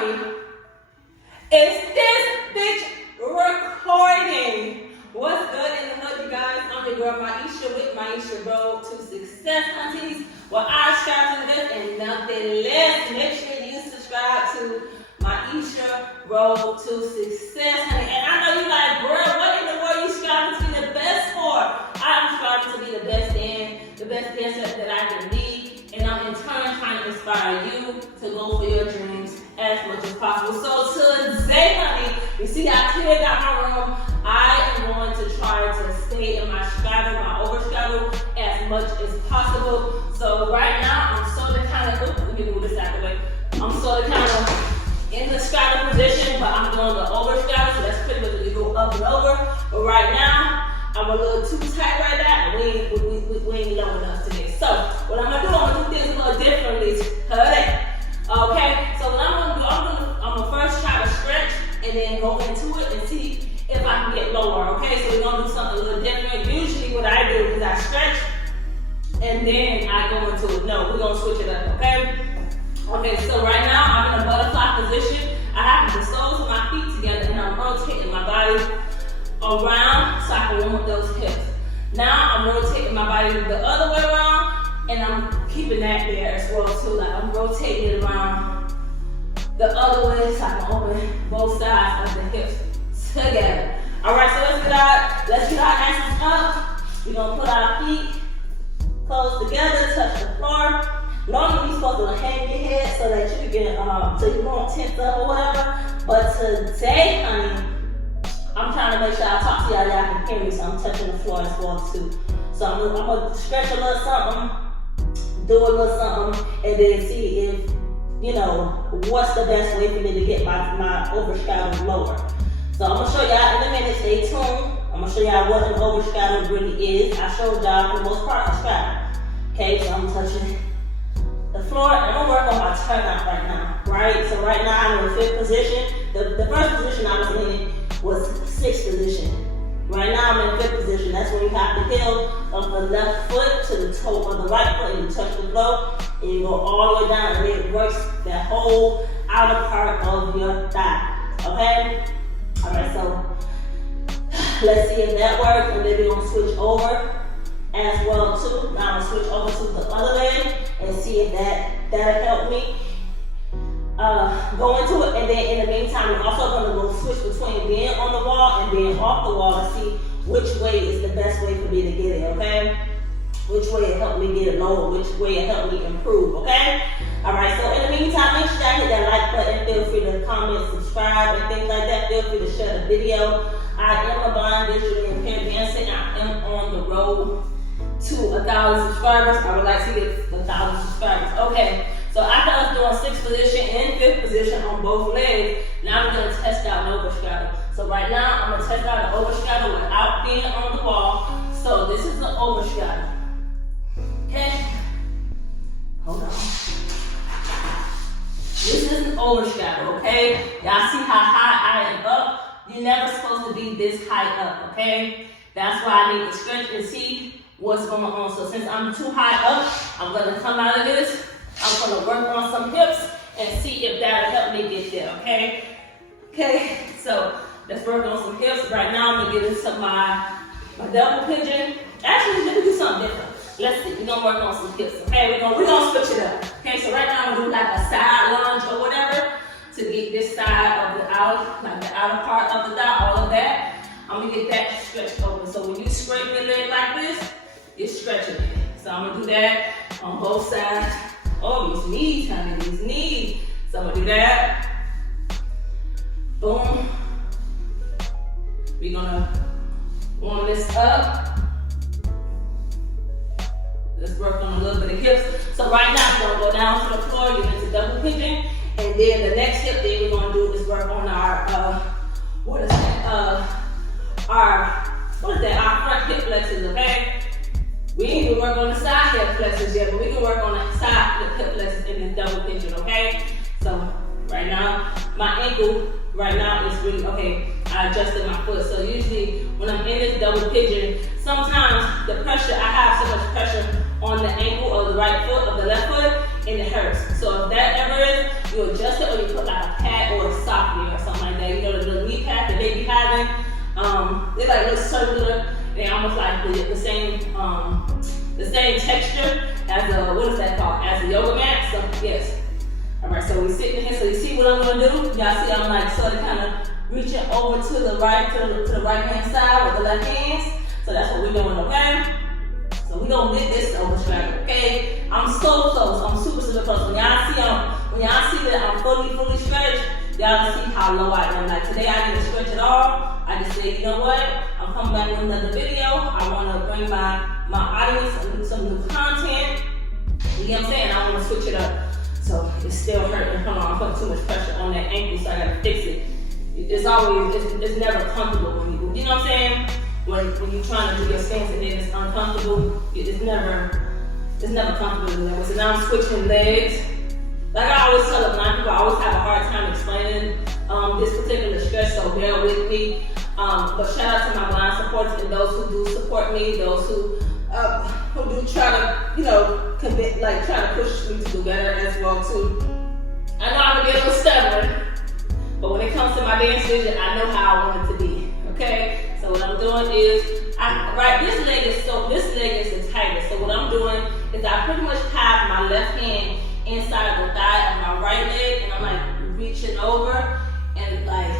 honey. It's this bitch recording. What's good in the hood, you guys? I'm your girl Maisha with Maisha Road to Success, aunties. Well, I strive to this and nothing less. Make sure you subscribe to Maisha Road to Success, honey. And I know you like, girl, what in the world you striving to be the best for? I'm striving to be the best dancer that I can be. And I'm in turn trying to inspire you to go for your dreams as much as possible. So today, honey, you see I cleared out my room. I am going to try to stay in my straddle, my overstraddle as much as possible. So right now, I'm sort of kind of, let me move this out of the way. I'm sort of kind of in the straddle position, but I'm doing the overstraddle, so that's pretty much when you go up and over. But right now, I'm a little too tight right now, and we ain't low enough today. So what I'm gonna do, I'm gonna do things a little differently today. Okay, so what I'm gonna do, I'm gonna first try to stretch and then go into it and see if I can get lower. Okay, so we're gonna do something a little different. Usually what I do is I stretch and then I go into it. No, we're gonna switch it up, okay? Okay, so right now I'm in a butterfly position. I have the soles of my feet together and I'm rotating my body around so I can warm up those hips. Now I'm rotating my body the other way around and I'm keeping that there as well too. Like I'm rotating it around the other way so I can open both sides of the hips together. Alright, so let's get our ankles up. We're gonna put our feet close together, touch the floor. Normally you're supposed to hang your head so that you can so you won't tense up or whatever. But today, honey, I'm trying to make sure I talk to y'all can hear me, so I'm touching the floor as well too. So I'm gonna stretch a little something, do a little something, and then see if, you know, what's the best way for me to get my overstraddle lower. So I'm gonna show y'all in a minute, stay tuned. I'm gonna show y'all what an overstraddle really is. I showed y'all for the most part a straddle. Okay, so I'm touching the floor, and I'm gonna work on my turnout right now, right? So right now I'm in the 5th position. The first position I was in was 6th position. Right now I'm in the 5th position. That's when you have the heel of the left foot to the toe of the right foot and you touch the floor and you go all the way down and it works that whole outer part of your thigh. Okay? Alright, so let's see if that works, and then we're gonna switch over as well too. Now I'm gonna switch over to the other leg and see if that'll help me go into it. And then in the meantime, we're also gonna go switch between being on the wall and being off the wall to see which way is the best way for me to get it, okay? Which way it helped me get it lower, which way it helped me improve, okay? Alright, so in the meantime, make sure y'all hit that like button. Feel free to comment, subscribe, and things like that. Feel free to share the video. I am a blind, visually impaired dancer. I am on the road to 1,000 subscribers. I would like to get 1,000 subscribers. Okay, so after us doing 6th position and 5th position on both legs, now we're gonna test out an overstraddle. So right now, I'm gonna test out an overstraddle without being on the wall. So this is the overstraddle. Okay, hold on. This is an overstraddle, okay? Y'all see how high I am up? You're never supposed to be this high up, okay? That's why I need to stretch and see what's going on. So since I'm too high up, I'm gonna come out of this. I'm gonna work on some hips and see if that'll help me get there, okay? Okay, so let's work on some hips. Right now, I'm gonna get into my double pigeon. Actually, let me do something different. Let's see, we're gonna work on some hips, okay? We're gonna switch it up. Okay, so right now I'm gonna do like a side lunge or whatever to get this side of the outer, like the outer part of the thigh, all of that. I'm gonna get that stretched open. So when you scrape your leg like this, you're stretching it. So I'm gonna do that on both sides. Oh, these knees, honey, these knees. So I'm gonna do that. Boom. We're gonna warm this up. Let's work on a little bit of hips. So right now, we're gonna go down to the floor, get into double pigeon, and then the next hip thing we're gonna do is work on our, what is that? Our front hip flexors, okay? We ain't even work on the side hip flexors yet, but we can work on the side hip flexors in this double pigeon, okay? So right now, my ankle right now is really, okay, I adjusted my foot. So usually when I'm in this double pigeon, sometimes the pressure, I have so much pressure on the ankle of the right foot, of the left foot, and it hurts. So if that ever is, you adjust it or you put like a pad like looks circular. They almost like the same texture as a, what is that called? As a yoga mat. So yes. Alright, so we sit in here, so you see what I'm gonna do? Y'all see I'm like sort of kind of reaching over to the right hand side with the left hands. So that's what we're doing, okay? So we're gonna get this over straddle, okay? I'm so close, I'm super close. When y'all see that I'm fully stretched, y'all see how low I am. Like today I didn't stretch at all. I just said, you know what? I'm coming back with another video. I wanna bring my audience some new content. You know what I'm saying? I wanna switch it up. So it's still hurting. Hold on, I'm putting too much pressure on that ankle, so I gotta fix it. It's never comfortable when you know what I'm saying? When you're trying to do your stance and then it's uncomfortable, it's never comfortable. So now I'm switching legs. Like I always tell a blind people, I always have a hard time explaining this particular stretch, so bear with me. But shout out to my blind supporters and those who do support me, those who do try to, you know, try to push me to do better as well too. I know I'm gonna be a little stubborn, but when it comes to my dance vision, I know how I want it to be. Okay, so what I'm doing is, this leg is the tightest. So what I'm doing is I pretty much have my left hand inside the thigh of my right leg, and I'm like reaching over and like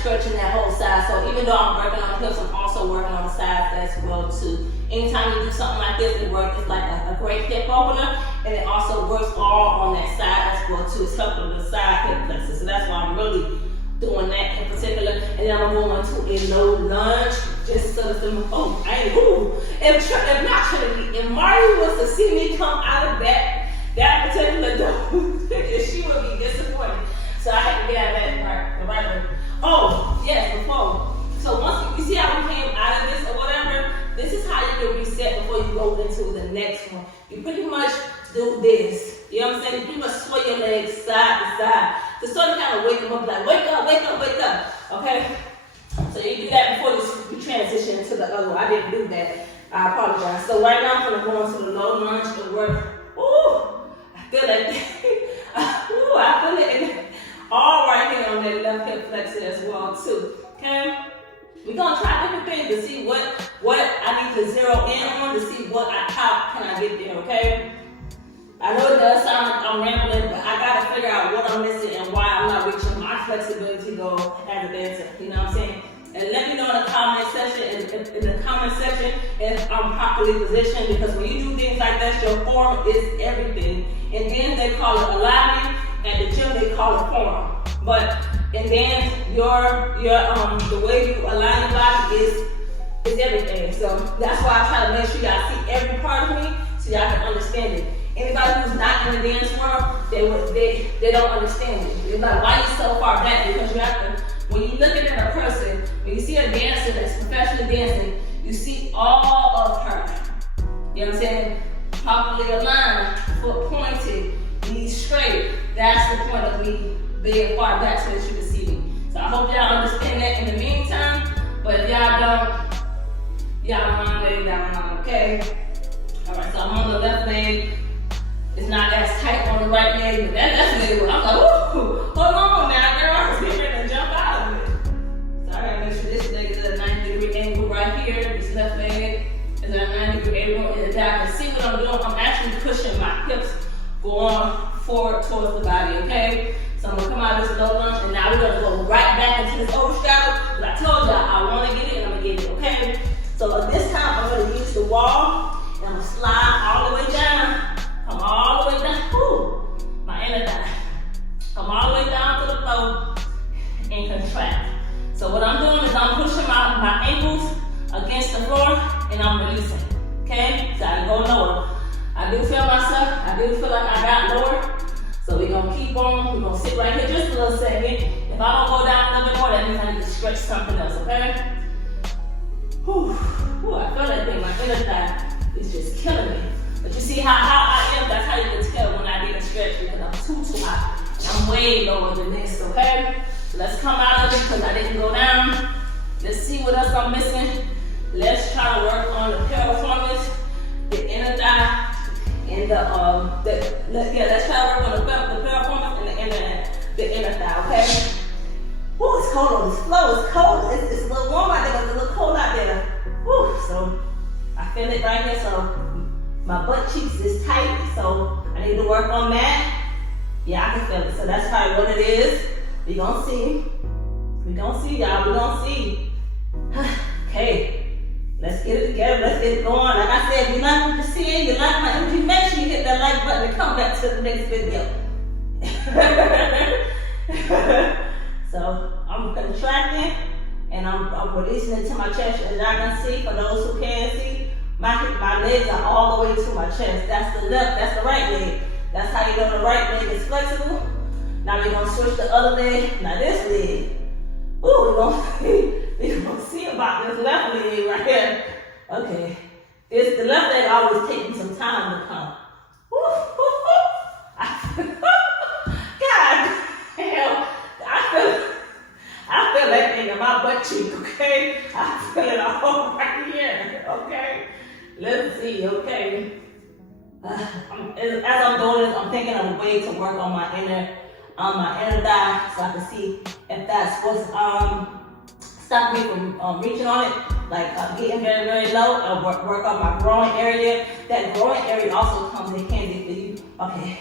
stretching that whole side. So even though I'm working on the hips, I'm also working on the sides as well too. Anytime you do something like this, it works. It's like a great hip opener, and it also works all on that side as well too. It's helping the side hip flexor. So that's why I'm really doing that in particular. And then I'm going to a low lunge, just so that if not Trinity, if Marty was to see me come out of that particular door, she would be disappointed. So I had to get out of that the right way. Oh, yes, before. So once you see how we came out of this or whatever, this is how you can reset before you go into the next one. You pretty much do this. You know what I'm saying? You pretty much sway your legs side to side to sort of kind of wake them up, like wake up, wake up, wake up. Okay? So you do that before you transition into the other one. I didn't do that. I apologize. So right now I'm going to go into the low lunge and work. Ooh, I feel it. Ooh, I feel it. All right here on that left hip flexor as well too. Okay? We're gonna try different things to see what I need to zero in on to see how can I get there, okay? I know it does sound like I'm rambling, but I gotta figure out what I'm missing and why I'm not reaching my flexibility goal as a dancer. You know what I'm saying? And let me know in the comment section if I'm properly positioned, because when you do things like that, your form is everything. And then they call it alignment, and the gym they call it form. But and then the way you align your body is everything. So that's why I try to make sure y'all see every part of me so y'all can understand it. Anybody who's not in the dance world, they don't understand it. They're like, why are you so far back? Because you have to, when you're looking at a person, when you see a dancer that's professionally dancing, you see all of her. You know what I'm saying? Properly aligned, foot pointed, knees straight. That's the point of me being far back so that you can see me. So I hope y'all understand that in the meantime. But if y'all don't, y'all mind laying down, okay? Alright, so I'm on the left leg. It's not as tight on the right leg, but that's really what I'm like, ooh, hold on now, girl. I was getting ready to jump out of it. So I gotta make sure this leg is at a 90-degree angle right here. This left leg is at a 90-degree angle. And I can see what I'm doing. I'm actually pushing my hips going forward towards the body, okay? So I'm gonna come out of this low lunge, and now we're gonna go right back into this overstraddle. But I told y'all I wanna get it, and I'm gonna get it, okay? So this time I'm gonna use the wall, and I'm gonna slide all the way down. Come all the way down. Whoo, my inner thigh. Come all the way down to the floor and contract. So what I'm doing is I'm pushing my ankles against the floor, and I'm releasing. Okay? So I go lower. I do feel myself. I do feel like I got lower. So we're going to keep on. We're going to sit right here just a little second. If I don't go down a little bit more, that means I need to stretch something else, okay? Whew. Whew, I feel that thing. My inner thigh is just killing me. But you see how I am? That's how you can tell when I didn't stretch, because I'm too high. And I'm way lower than this, okay? So let's come out of it because I didn't go down. Let's see what else I'm missing. Let's try to work on the piriformis, the inner thigh, and let's try to work on the piriformis and the inner thigh, okay? Ooh, it's cold on this floor. It's cold. It's a little warm out feel it right here, so my butt cheeks is tight, so I need to work on that. Yeah, I can feel it, so that's probably what it is. We gonna see. We gonna see, y'all, we gonna see. Okay, let's get it together, let's get it going. Like I said, if you like what you're seeing, you like my energy, make sure you hit that like button and come back to the next video. So I'm contracting and I'm releasing it to my chest. As y'all can see, for those who can't see, my legs are all the way to my chest. That's the left, that's the right leg. That's how you know the right leg is flexible. Now we're gonna switch the other leg. Now this leg, we're gonna see about this left leg right here. Okay, the left leg always taking some time to come. God damn, I feel that thing in my butt cheek, okay? I feel it all right here, okay? Let's see, okay? As I'm doing this, I'm thinking of a way to work on my inner thigh, so I can see if that's what's stopping me from reaching on it, like getting very, very low, and work on my groin area. That groin area also comes in handy for you. Okay.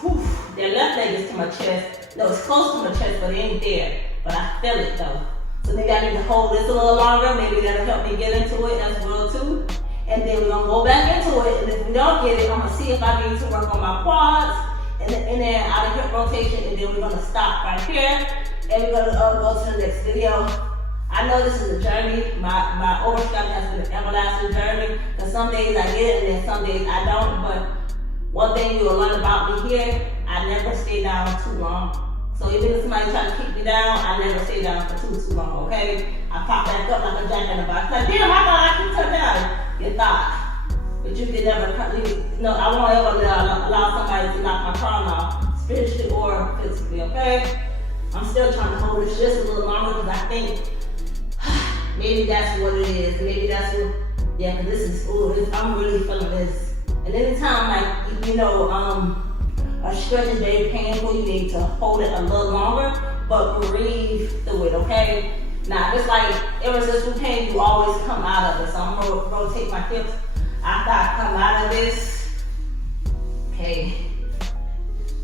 Whew. That left leg is to my chest. No, it's close to my chest, but it ain't there. But I feel it though. So maybe I need to hold this a little longer. Maybe that'll help me get into it as well too. And then we're gonna go back into it. And if we don't get it, I'm gonna see if I need to work on my quads and then out of hip rotation. And then we're gonna stop right here. And we're gonna go to the next video. I know this is a journey. My overstep has been an everlasting journey. Because some days I get it and then some days I don't. But one thing you'll learn about me here, I never stay down too long. So even if somebody try to keep me down, I never stay down for too long, okay? I pop back up like a jack in the box. Like, damn, I thought I could turn down. You thought. But you could never, I won't ever allow somebody to knock my crown off, spiritually or physically, okay? I'm still trying to hold this just a little longer because I think maybe that's what it is. Maybe that's what, yeah, because this is, I'm really feeling this. And anytime, like, a stretch is very painful, you need to hold it a little longer, but breathe through it, okay? Now, just like ever since we pain, you always come out of it. So I'm gonna rotate my hips after I come out of this. Okay.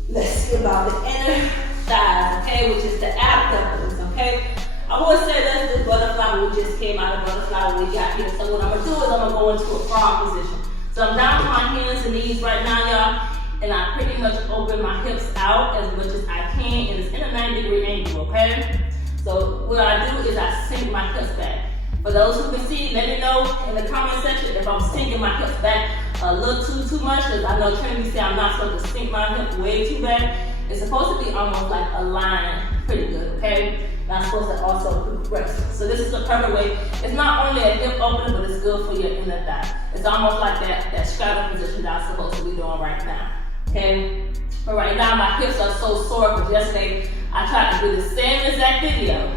Let's see about the inner thighs, okay, which is the abdomen, okay? I would say let's do butterfly. We just came out of butterfly when we got here. So what I'm gonna do is I'm gonna go into a frog position. So I'm down to my hands and knees right now, y'all. And I pretty much open my hips out as much as I can, and it's in a 90-degree angle, okay? So what I do is I sink my hips back. For those who can see, let me know in the comment section if I'm sinking my hips back a little too much, because I know Trinity said I'm not supposed to sink my hip way too back. It's supposed to be almost like a line, pretty good, okay? And I'm supposed to also progress. So this is the perfect way. It's not only a hip opener, but it's good for your inner thigh. It's almost like that straddle position that I'm supposed to be doing right now. Okay, but right now my hips are so sore because yesterday I tried to do the same exact video.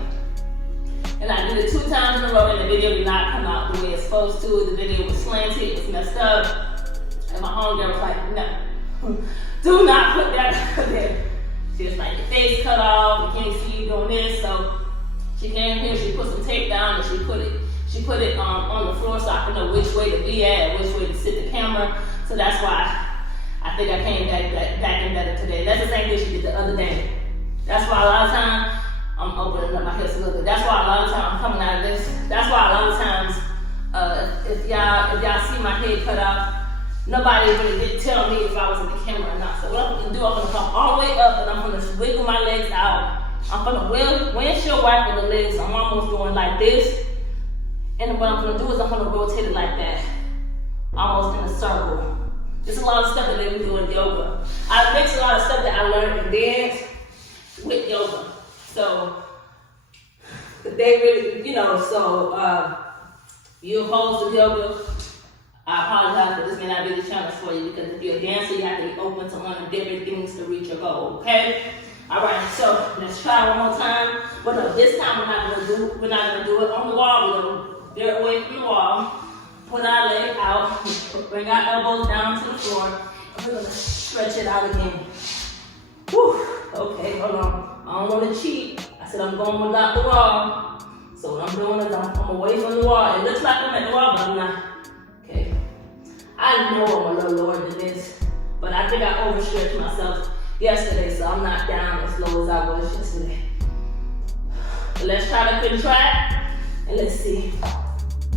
And I did it 2 times in a row and the video did not come out the way it's supposed to. The video was slanted, it was messed up. And my homegirl was like, no, do not put that there. She was like, your face cut off, we can't see you doing this. So she came here, she put some tape down and she put it on the floor so I could know which way to be at, which way to sit the camera. So that's why I think I came back in better today. That's the same thing she did the other day. That's why a lot of times I'm opening up my hips a little bit. That's why a lot of times I'm coming out of this. That's why a lot of times if y'all see my head cut off, nobody really did tell me if I was in the camera or not. So what I'm gonna do, I'm gonna come all the way up and I'm gonna wiggle my legs out. I'm gonna windshield wiper the legs. I'm almost doing like this. And what I'm gonna do is I'm gonna rotate it like that, almost in a circle. There's a lot of stuff that they do in yoga. I mix a lot of stuff that I learned in dance with yoga. So they really, you opposed to yoga, I apologize, but this may not be the challenge for you because if you're a dancer, you have to be open to learning different things to reach your goal, okay? All right, so let's try one more time. But no, this time we're not gonna do it on the wall. We're gonna veer away from the wall. Put our leg out, bring our elbows down to the floor, and we're gonna stretch it out again. Whew, okay, hold on. I don't wanna cheat. I said I'm going without the wall. So what I'm doing is I'm away from the wall. It looks like I'm at the wall, but I'm not. I know I'm a little lower than this, but I think I overstretched myself yesterday, so I'm not down as low as I was yesterday. But let's try to contract, and let's see.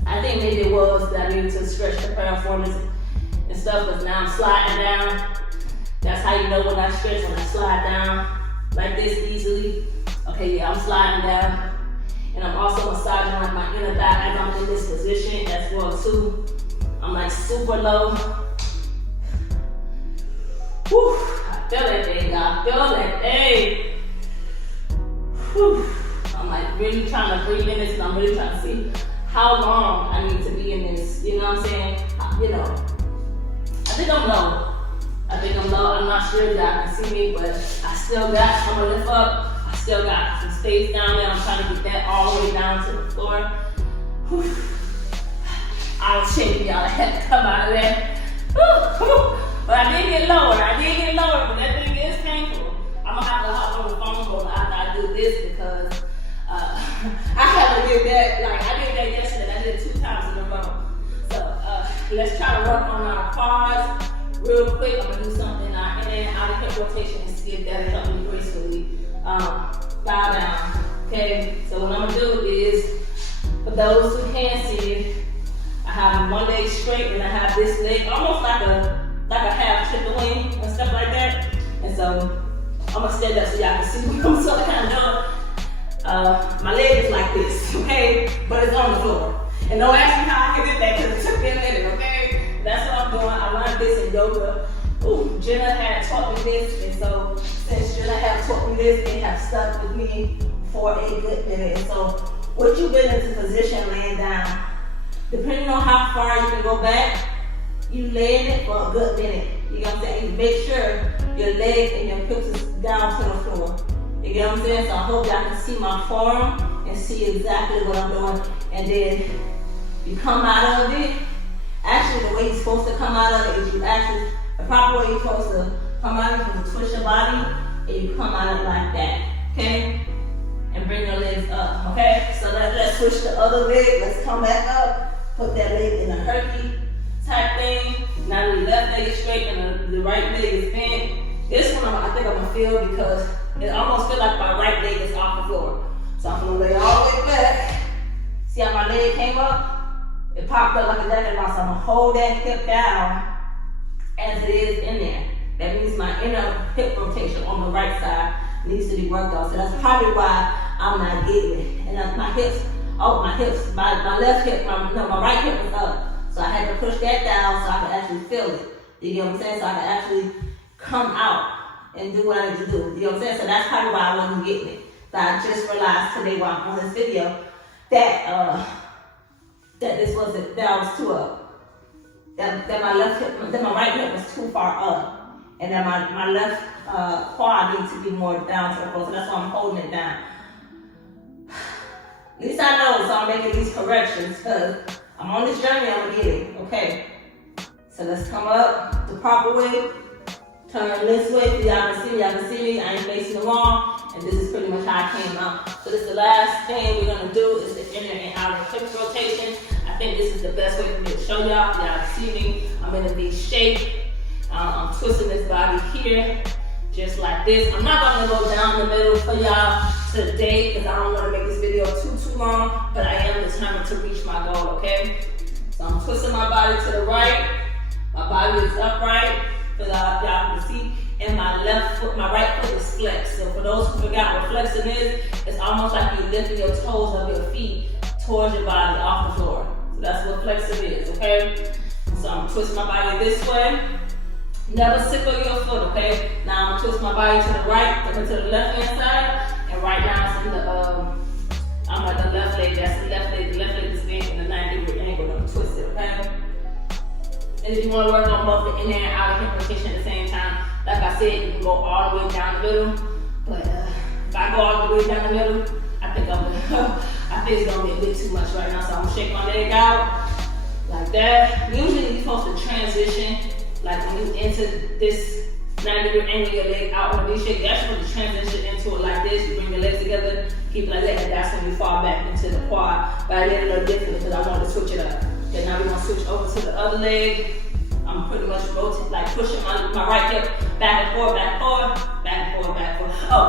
I think maybe it was that I needed to stretch the piriformis and stuff, because now I'm sliding down. That's how you know when I stretch, when I slide down like this easily. Okay, yeah, I'm sliding down. And I'm also massaging like my inner thigh as I'm in this position as well too. I'm like super low. Whew, I feel that thing, y'all. I feel that thing. Whew. I'm like really trying to breathe in this, and I'm really trying to see how long I need to be in this. You know what I'm saying? You know, I think I'm low. I'm not sure if y'all can see me, but I still got, I'm gonna lift up. I still got some space down there. I'm trying to get that all the way down to the floor. Whew. I was shaking, y'all. I had to come out of there. But I did get lower, but that thing is painful. I'm gonna have to hop on the phone call after I do this, because I haven't did that, like I did that yesterday. I did it 2 times in a row. So let's try to work on our quads real quick. I'm gonna do something in our in and out of hip rotation and see if that'll help me gracefully bow down. Okay, so what I'm gonna do is, for those who can't see it, I have one leg straight and I have this leg almost like a half chicken wing and stuff like that. And so I'm gonna stand up so y'all can see what I'm sort of kind of doing. My leg is like this, okay? But it's on the floor. And don't ask me how I can get that, because it took me a minute, okay? That's what I'm doing. I learned this in yoga. Ooh, Jenna had taught me this, and so since Jenna had taught me this, they have stuck with me for a good minute. And so once you get into position laying down, depending on how far you can go back, you lay in it for a good minute. You know what I'm saying? You make sure your legs and your hips is down to the floor. You get what I'm saying? So I hope y'all can see my form and see exactly what I'm doing. And then you come out of it. Actually, the way you're supposed to come out of it is the proper way you're supposed to come out of it is to twist your body, and you come out of it like that, okay? And bring your legs up, okay? So let's switch the other leg. Let's come back up, put that leg in a herky type thing. Now the left leg is straight and the right leg is bent. This one I think I'm gonna feel, because it almost feels like my right leg is off the floor. So I'm gonna lay all the way back. See how my leg came up? It popped up like a jacket box. So I'm gonna hold that hip down as it is in there. That means my inner hip rotation on the right side needs to be worked on. So that's probably why I'm not getting it. And my left hip, my right hip is up. So I had to push that down so I could actually feel it. You get what I'm saying? So I could actually come out and do what I need to do. You know what I'm saying? So that's probably why I wasn't getting it. So I just realized today while I'm on this video that I was too up. That my right hip was too far up. And that my left quad needs to be more down to the floor. So that's why I'm holding it down. At least I know, so I'm making these corrections, because I'm on this journey, I'm gonna get it, okay? So let's come up the proper way, turn this way, so y'all can see me, I ain't facing the wall, and this is pretty much how I came out. So this is the last thing we're gonna do, is the inner and outer hip rotation. I think this is the best way for me to show y'all. Y'all see me, I'm in a V shape. I'm twisting this body here, just like this. I'm not gonna go down the middle for y'all today, because I don't want to make this video too long, but I am determined to reach my goal, okay? So I'm twisting my body to the right. My body is upright, so y'all can see, and my right foot is flexed. So for those who forgot what flexing is, it's almost like you're lifting your toes of your feet towards your body off the floor. So that's what flexing is, okay? So I'm twisting my body this way. Never sickle your foot, okay? Now I'm gonna twist my body to the right, to the left hand side, and right now it's in I'm at the left leg, that's the left leg. The left leg is bent in a 90-degree angle. I'm gonna twist it, okay? And if you want to work on both the inner and outer hip rotation at the same time, like I said, you can go all the way down the middle. But if I go all the way down the middle, I think it's gonna be a bit too much right now. So I'm gonna shake my leg out like that. Usually you're supposed to transition, like when you enter this 90-degree angle, your leg out on the V shape. You're actually supposed to transition into it like this. You bring your legs together, keep it like that, and that's when you fall back into the quad. But I did it a little differently because I wanted to switch it up. Okay, now we're gonna switch over to the other leg. I'm pretty much rotating, like pushing my right hip back and forth, back and forth, back and forth, back and forth. Oh,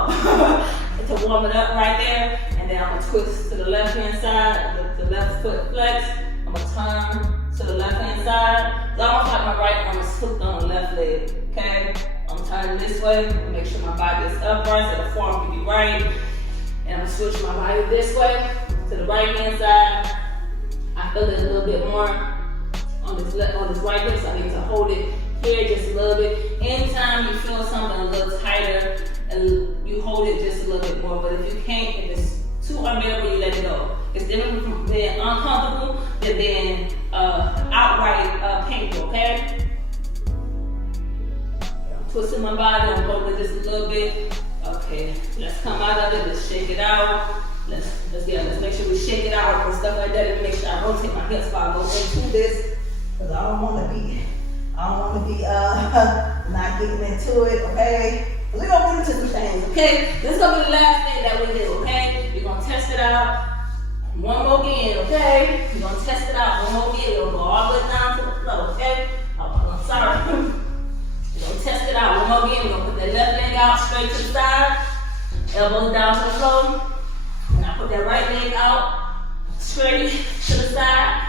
to warm it up right there. And then I'm gonna twist to the left hand side, the left foot flex. I'm gonna turn to the left hand side. It's almost like my right arm is hooked on the left leg, okay? I'm turning this way, make sure my body is upright so the form can be right. And I'm gonna switch my body this way to the right hand side. I feel it a little bit more on this right hip, so I need to hold it here just a little bit. Anytime you feel something a little tighter, and you hold it just a little bit more. But if you can't, if it's too unbearable, you let it go. It's different from being uncomfortable than being outright painful, okay? I'm twisting my body, I'm holding it just a little bit. Okay, let's come out of it, let's shake it out. Let's make sure we shake it out and stuff like that, and make sure I rotate my hips while I go into this, because I don't want to be not getting into it, okay? We're gonna get into some things, okay? This is gonna be the last thing that we do, okay? You're gonna test it out one more again, okay? You're gonna test it out one more again. You'll go all the way down to the floor, okay? Oh, I'm sorry. You're gonna test it out one more again. You're gonna put that left leg out straight to the side, elbows down to the floor. And I put that right leg out straight to the side.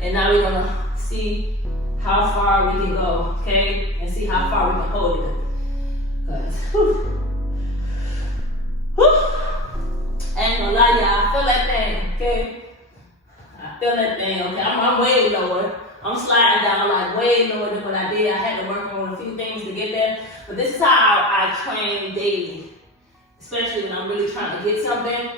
And now we're gonna see how far we can go, okay? And see how far we can hold it. Cause, I ain't gonna lie, y'all, I feel that thing, okay? I feel that thing, okay? I'm way lower. I'm sliding down like way lower than what I did. I had to work on a few things to get there. But this is how I train daily. Especially when I'm really trying to get something.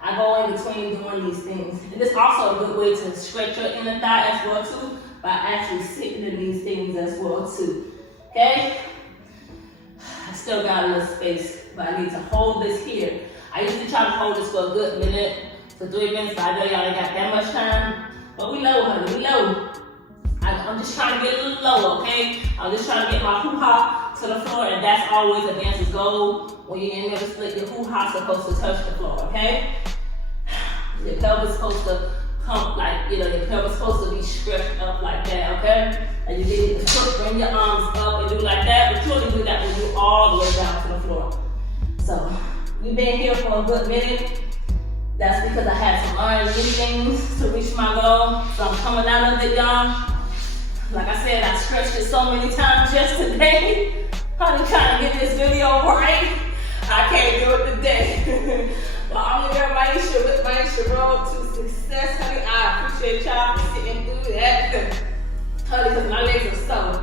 I go in between doing these things. And this is also a good way to stretch your inner thigh as well too, by actually sitting in these things as well too, okay? I still got a little space, but I need to hold this here. I usually try to hold this for a good minute to 3 minutes, but I know y'all ain't got that much time. But we low, honey, we low. I'm just trying to get a little lower, okay? I'm just trying to get my hoo-ha to the floor, and that's always a dancer's goal. When you're in there to split, your hoo-ha's supposed to touch the floor, okay? Your pelvis supposed to come like, your pelvis supposed to be stretched up like that, okay? And you need to bring your arms up and do like that, but you only do that when you're all the way down to the floor. So, we've been here for a good minute. That's because I had to learn new things to reach my goal. So I'm coming out of it, y'all. Like I said, I stretched it so many times yesterday. I'm trying to get this video right. I can't do it today. But I'm gonna get Maisha with Maisha Road to Success, honey. I appreciate y'all for sitting through that. Honey, because my legs are sore.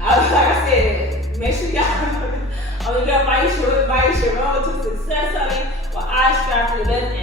Like I said, make sure y'all, I'm gonna get Maisha with Maisha Road to Success, honey. While I strive for the best